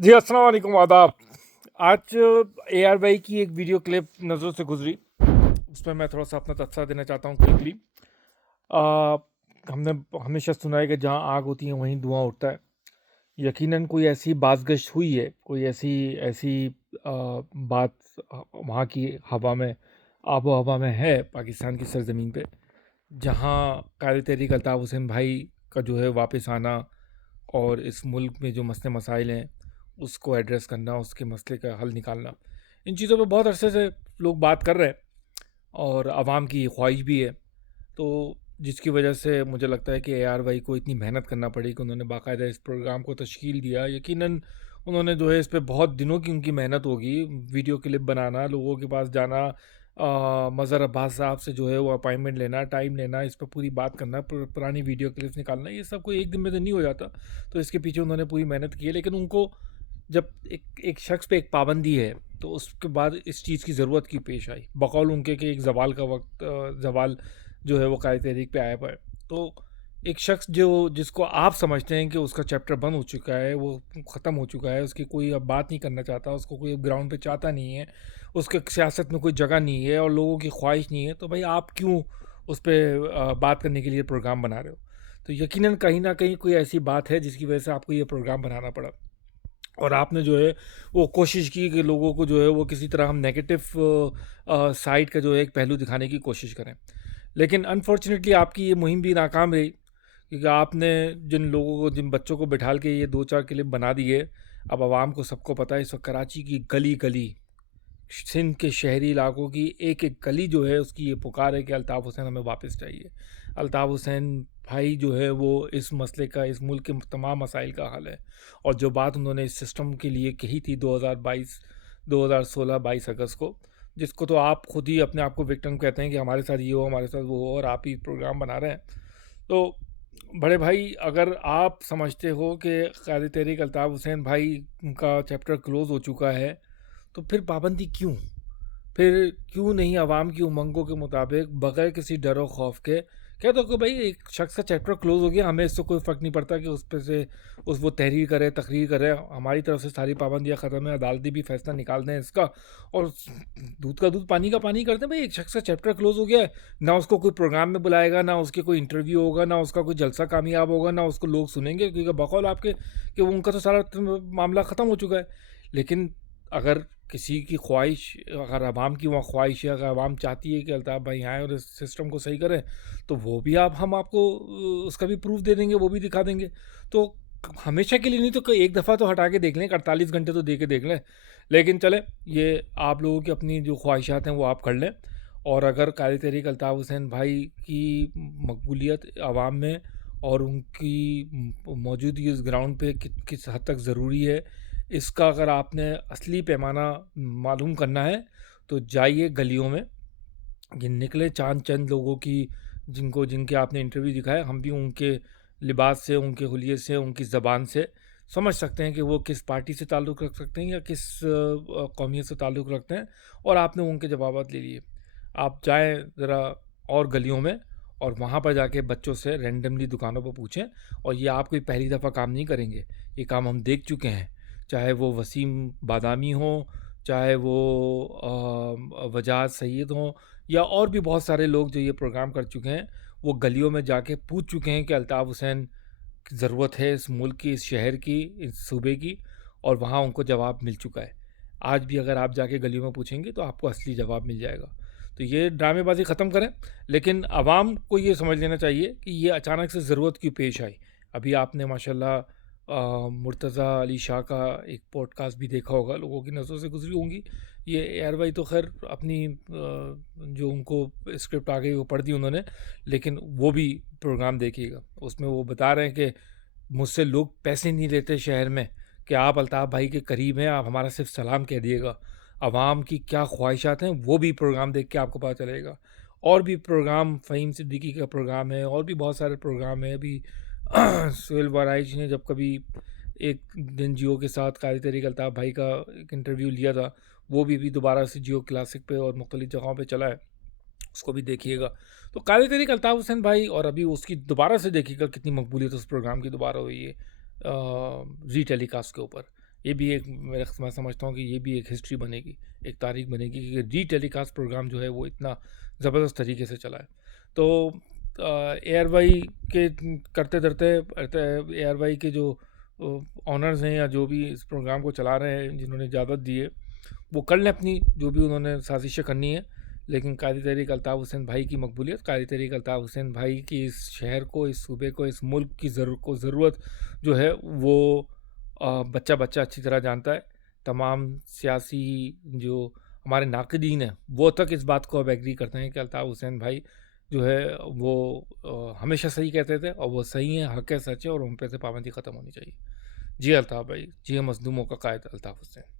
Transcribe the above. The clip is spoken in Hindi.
जी, अस्सलाम वालेकुम, आदाब। आज AR भाई की एक वीडियो क्लिप नज़रों से गुजरी, उसमें मैं थोड़ा सा अपना तबसरा देना चाहता हूँ क्विकली। हमने हमेशा सुना है कि जहाँ आग होती है वहीं धुआं उठता है। यकीनन कोई ऐसी बाज़गश्त हुई है, कोई ऐसी ऐसी बात वहाँ की हवा में, आबो हवा में है पाकिस्तान की सरजमीन पे, जहाँ कायदे तहरीक अल्ताफ़ हुसैन भाई का जो है वापस आना और इस मुल्क में जो मसले मसाइल हैं उसको एड्रेस करना, उसके मसले का हल निकालना, इन चीज़ों पे बहुत अरसे से लोग बात कर रहे हैं और आवाम की ख्वाहिश भी है। तो जिसकी वजह से मुझे लगता है कि AR भाई को इतनी मेहनत करना पड़ी कि उन्होंने बाकायदा इस प्रोग्राम को तश्कील दिया। यकीनन उन्होंने जो है इस पे बहुत दिनों की उनकी मेहनत होगी, वीडियो क्लिप बनाना, लोगों के पास जाना, मज़हर अब्बास साहब से जो है वो अपॉइंटमेंट लेना, टाइम लेना, इस पर पूरी बात करना, पुरानी वीडियो क्लिप्स निकालना, ये सब कोई एक दिन में तो नहीं हो जाता। तो इसके पीछे उन्होंने पूरी मेहनत की है, लेकिन उनको जब एक एक शख्स पे एक पाबंदी है तो उसके बाद इस चीज़ की ज़रूरत की पेश आई, बकौल उनके कि एक जवाल का वक्त, जवाल जो है वो कायद तहरीक पे आया पर। तो एक शख्स जो जिसको आप समझते हैं कि उसका चैप्टर बंद हो चुका है, वो ख़त्म हो चुका है, उसकी कोई अब बात नहीं करना चाहता, उसको कोई अब ग्राउंड पे चाहता नहीं है, उसके सियासत में कोई जगह नहीं है और लोगों की ख्वाहिश नहीं है, तो भाई आप क्यों उस पर बात करने के लिए प्रोग्राम बना रहे हो? तो यकीनन कहीं ना कहीं कोई ऐसी बात है जिसकी वजह से आपको ये प्रोग्राम बनाना पड़ा और आपने जो है वो कोशिश की कि लोगों को जो है वो किसी तरह हम नेगेटिव साइड का जो है एक पहलू दिखाने की कोशिश करें। लेकिन अनफॉर्चुनेटली आपकी ये मुहिम भी नाकाम रही, क्योंकि आपने जिन लोगों को, जिन बच्चों को बिठाल के ये 2-4 क्लिप बना दिए, अब आवाम को सबको पता है इस वक्त कराची की गली-गली, सिंध के शहरी इलाकों की एक-एक गली जो है उसकी ये पुकार है कि अल्ताफ़ हुसैन हमें वापस चाहिए। अल्ताफ़ हुसैन भाई जो है वो इस मसले का, इस मुल्क के तमाम मसाइल का हल है। और जो बात उन्होंने इस सिस्टम के लिए कही थी 2016-22 अगस्त को, जिसको तो आप खुद ही अपने आप को विक्टिम कहते हैं कि हमारे साथ ये हो, हमारे साथ वो हो, और आप ही प्रोग्राम बना रहे हैं। तो बड़े भाई, अगर आप समझते हो कि क़ायद तहरीक अल्ताफ़ हुसैन भाई का चैप्टर क्लोज़ हो चुका है, तो फिर पाबंदी क्यों? फिर क्यों नहीं आवाम की उमंगों के मुताबिक बगैर किसी डर और खौफ के कह दो कि भाई एक शख्स का चैप्टर क्लोज हो गया, हमें इससे कोई फ़र्क नहीं पड़ता कि उस पे से उस वो तहरीर करे, तकरीर करे, हमारी तरफ से सारी पाबंदियाँ ख़त्म है, अदालती भी फैसला निकाल दें इसका, और दूध का दूध पानी का पानी कर दें। भाई एक शख्स का चैप्टर क्लोज हो गया है, ना उसको कोई प्रोग्राम में बुलाएगा, ना उसके कोई इंटरव्यू होगा, ना उसका कोई जलसा कामयाब होगा, ना उसको लोग सुनेंगे, क्योंकि बकौल आपके कि उनका तो सारा मामला ख़त्म हो चुका है। लेकिन अगर किसी की ख्वाहिश, अगर आवाम की वहाँ ख्वाहिश है, अगर आवाम चाहती है कि अल्ताफ़ भाई आएँ और इस सिस्टम को सही करें, तो वो भी हम आपको उसका भी प्रूफ दे देंगे, वो भी दिखा देंगे। तो हमेशा के लिए नहीं तो एक दफ़ा तो हटा के देख लें, 48 घंटे तो दे के देख लें। लेकिन चलें, ये आप लोगों की अपनी जो ख्वाहिशात हैं वो आप कर लें। और अगर क़ायद तहरीक अल्ताफ़ हुसैन भाई की मकबूलियत आवाम में और उनकी मौजूदगी इस ग्राउंड पे किस हद तक ज़रूरी है, इसका अगर आपने असली पैमाना मालूम करना है, तो जाइए गलियों में, ये निकले चांद चंद लोगों की, जिनको जिनके आपने इंटरव्यू दिखाया, हम भी उनके लिबास से, उनके हुलिये से, उनकी ज़बान से समझ सकते हैं कि वो किस पार्टी से ताल्लुक़ रख सकते हैं या किस कौमियत से ताल्लुक़ रखते हैं, और आपने उनके जवाबात ले लिए। आप जाएँ ज़रा और गलियों में, और वहाँ पर जाके बच्चों से रैंडमली दुकानों पर पूछें। और ये आप कोई पहली दफ़ा काम नहीं करेंगे, ये काम हम देख चुके हैं। चाहे वो वसीम बादामी हो, चाहे वो वजाहत सईद हों, या और भी बहुत सारे लोग जो ये प्रोग्राम कर चुके हैं, वो गलियों में जाके पूछ चुके हैं कि अल्ताफ़ हुसैन की ज़रूरत है इस मुल्क की, इस शहर की, इस सूबे की, और वहाँ उनको जवाब मिल चुका है। आज भी अगर आप जाके गलियों में पूछेंगे तो आपको असली जवाब मिल जाएगा। तो ये ड्रामेबाज़ी ख़त्म करें, लेकिन आवाम को ये समझ लेना चाहिए कि ये अचानक से ज़रूरत क्यों पेश आई। अभी आपने माशाल्लाह मुर्तज़ा अली शाह का एक पॉडकास्ट भी देखा होगा, लोगों की नज़रों से गुजरी होंगी। ये AR भाई तो खैर अपनी जो उनको स्क्रिप्ट आ गई वो पढ़ दी उन्होंने, लेकिन वो भी प्रोग्राम देखिएगा। उसमें वो बता रहे हैं कि मुझसे लोग पैसे नहीं लेते शहर में, कि आप अल्ताफ़ भाई के करीब हैं, आप हमारा सिर्फ सलाम कह दिएगा। आवाम की क्या ख्वाहिशात हैं वो भी प्रोग्राम देख के आपको पता चलेगा। और भी प्रोग्राम, फ़हीम सिद्दीकी का प्रोग्राम है, और भी बहुत सारे प्रोग्राम हैं। अभी सुहेल वाराइच ने जब कभी एक दिन जियो के साथ क़ायद तहरीक अल्ताफ़ भाई का एक इंटरव्यू लिया था, वो भी दोबारा से जियो क्लासिक पे और मुख्तलिफ़ जगहों पे चला है, उसको भी देखिएगा। तो क़ायद तहरीक अल्ताफ़ हुसैन भाई, और अभी उसकी दोबारा से देखिएगा कितनी मकबूलियत उस प्रोग्राम की दोबारा हुई है री टेलीकास्ट के ऊपर। ये भी एक मैं समझता हूँ कि ये भी एक हिस्ट्री बनेगी, एक तारीख बनेगी कि री-टेलीकास्ट प्रोग्राम जो है वो इतना ज़बरदस्त तरीके से चला है। तो एआरवाई के करते-धरते एआरवाई के जो ऑनर्स हैं या जो भी इस प्रोग्राम को चला रहे हैं, जिन्होंने इजाज़त दी है, वो कर लें अपनी जो भी उन्होंने साजिशें करनी है, लेकिन क़ादी तहरीक अल्ताफ़ हुसैन भाई की मकबूलियत, क़ादी तहरीक अल्ताफ़ हुसैन भाई की इस शहर को, इस सूबे को, इस मुल्क की ज़रूरत जो है वो बच्चा-बच्चा अच्छी तरह जानता है। तमाम सियासी जो हमारे नाक़दीन हैं, वो तक इस बात को अब एग्री करते हैं कि अल्ताफ़ हुसैन भाई जो है वो हमेशा सही कहते थे और वो सही हैं, हक़ है, सच है और उन पे से पाबंदी ख़त्म होनी चाहिए। जी अल्ताफ़ भाई, जी मज़लूमों का क़ायद अल्ताफ़ हुसैन।